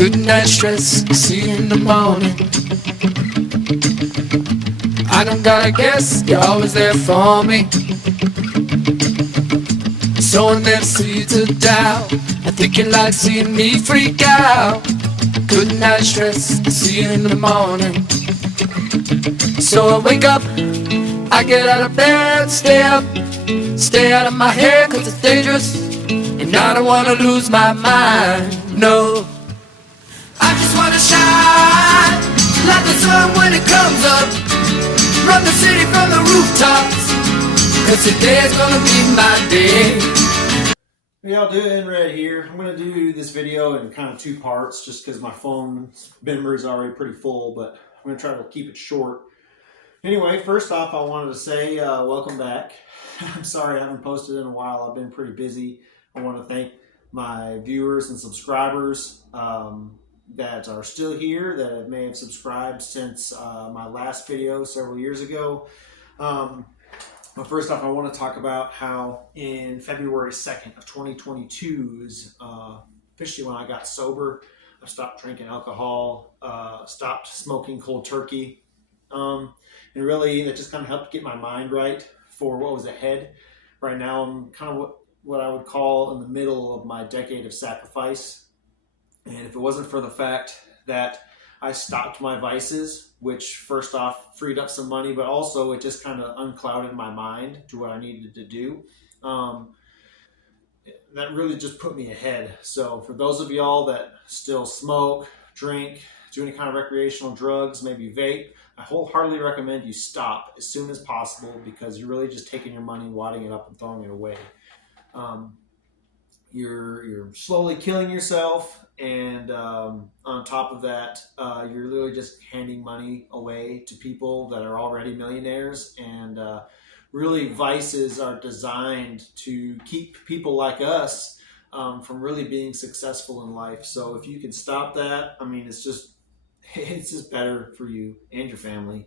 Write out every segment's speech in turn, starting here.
Good night stress, see you in the morning. I don't gotta guess, you're always there for me. Sowing them seeds of doubt, I think you like seeing me freak out. Good night stress, see you in the morning. So I wake up, I get out of bed, stay up, stay out of my head, cause it's dangerous, and I don't wanna lose my mind, no. I just wanna shine like the sun when it comes up, run the city from the rooftops, cause today's gonna be my day. Hey, I'll do it in red here. I'm going to do this video in kind of two parts just because my phone's memory is already pretty full, but I'm going to try to keep it short. Anyway, first off, I wanted to say welcome back. I'm sorry I haven't posted in a while. I've been pretty busy. I want to thank my viewers and subscribers that are still here, that may have subscribed since my last video several years ago. But first off, I want to talk about how in February 2nd of 2022 is officially when I got sober. I stopped drinking alcohol, stopped smoking cold turkey, and really that just kind of helped get my mind right for what was ahead. Right now I'm kind of what I would call in the middle of my decade of sacrifice. And if it wasn't for the fact that I stopped my vices, which first off freed up some money, but also it just kind of unclouded my mind to what I needed to do. That really just put me ahead. So for those of y'all that still smoke, drink, do any kind of recreational drugs, maybe vape, I wholeheartedly recommend you stop as soon as possible, because you're really just taking your money, wadding it up and throwing it away. You're slowly killing yourself, and on top of that, you're literally just handing money away to people that are already millionaires. And really, vices are designed to keep people like us from really being successful in life. So if you can stop that, I mean, it's just better for you and your family.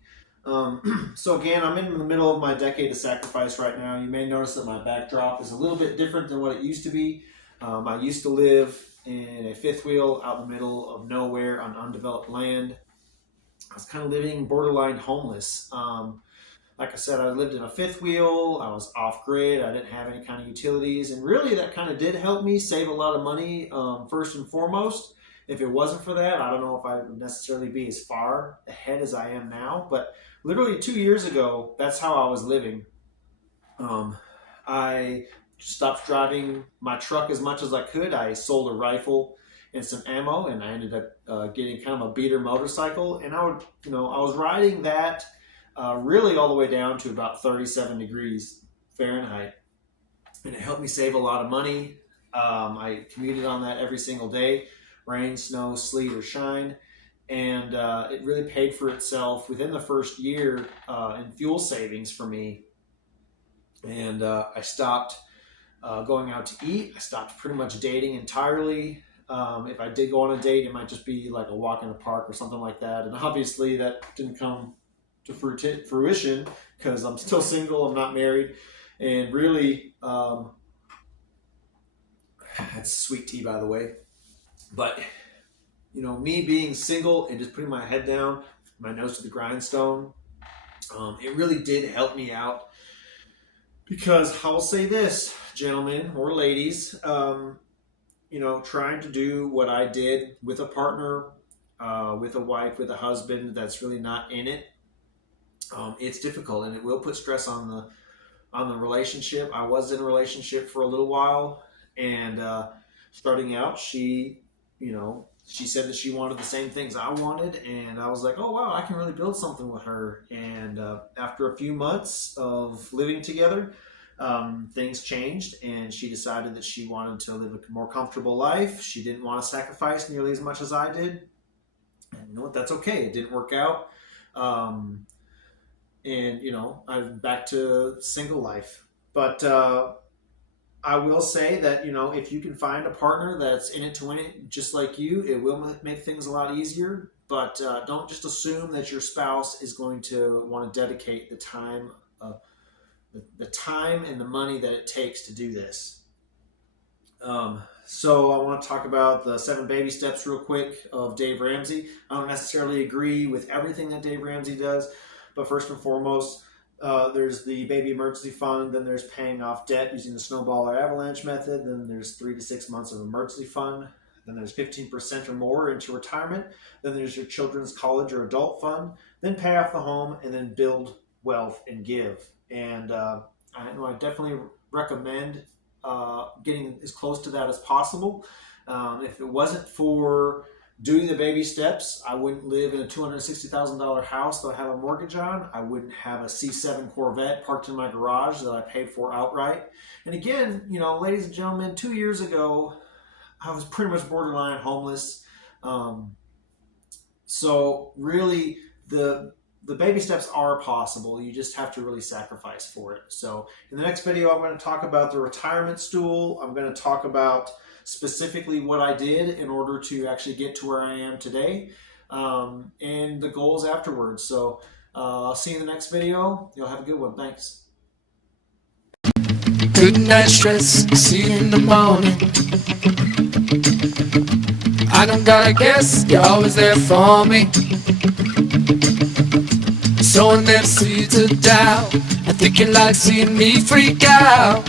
So again, I'm in the middle of my decade of sacrifice right now. You may notice that my backdrop is a little bit different than what it used to be. I used to live in a fifth wheel out in the middle of nowhere on undeveloped land. I was kind of living borderline homeless. Like I said, I lived in a fifth wheel. I was off grid. I didn't have any kind of utilities. And really that kind of did help me save a lot of money, first and foremost. If it wasn't for that, I don't know if I would necessarily be as far ahead as I am now. But literally 2 years ago, that's how I was living. I stopped driving my truck as much as I could. I sold a rifle and some ammo, and I ended up getting kind of a beater motorcycle. And I was riding that really all the way down to about 37 degrees Fahrenheit. And it helped me save a lot of money. I commuted on that every single day, rain, snow, sleet, or shine. And it really paid for itself within the first year in fuel savings for me. And I stopped going out to eat. I stopped pretty much dating entirely. If I did go on a date, it might just be like a walk in the park or something like that. And obviously that didn't come to fruition because I'm still single. I'm not married. And really, that's sweet tea, by the way. But, me being single and just putting my head down, my nose to the grindstone, it really did help me out. Because I will say this, gentlemen or ladies, trying to do what I did with a partner, with a wife, with a husband that's really not in it, it's difficult, and it will put stress on the relationship. I was in a relationship for a little while, and starting out, she said that she wanted the same things I wanted, and I was like, oh wow, I can really build something with her. And after a few months of living together, things changed, and she decided that she wanted to live a more comfortable life. She didn't want to sacrifice nearly as much as I did. And you know what? That's okay. It didn't work out. I'm back to single life. But I will say that, if you can find a partner that's in it to win it, just like you, it will make things a lot easier. But don't just assume that your spouse is going to want to dedicate the time and the money that it takes to do this. So I want to talk about the 7 baby steps real quick of Dave Ramsey. I don't necessarily agree with everything that Dave Ramsey does, but first and foremost, there's the baby emergency fund, then there's paying off debt using the snowball or avalanche method, then there's 3 to 6 months of emergency fund, then there's 15% or more into retirement, then there's your children's college or adult fund, then pay off the home, and then build wealth and give. And I definitely recommend getting as close to that as possible. If it wasn't for doing the baby steps, I wouldn't live in a $260,000 house that I have a mortgage on. I wouldn't have a C7 Corvette parked in my garage that I paid for outright. And again, ladies and gentlemen, 2 years ago, I was pretty much borderline homeless. So really, the baby steps are possible. You just have to really sacrifice for it. So in the next video, I'm going to talk about the retirement stool. I'm going to talk about specifically what I did in order to actually get to where I am today, and the goals afterwards. So I'll see you in the next video. You'll have a good one. Thanks. Good night stress, see you in the morning. I don't gotta guess, you're always there for me. Sowing them seeds of doubt, I think you like seeing me freak out.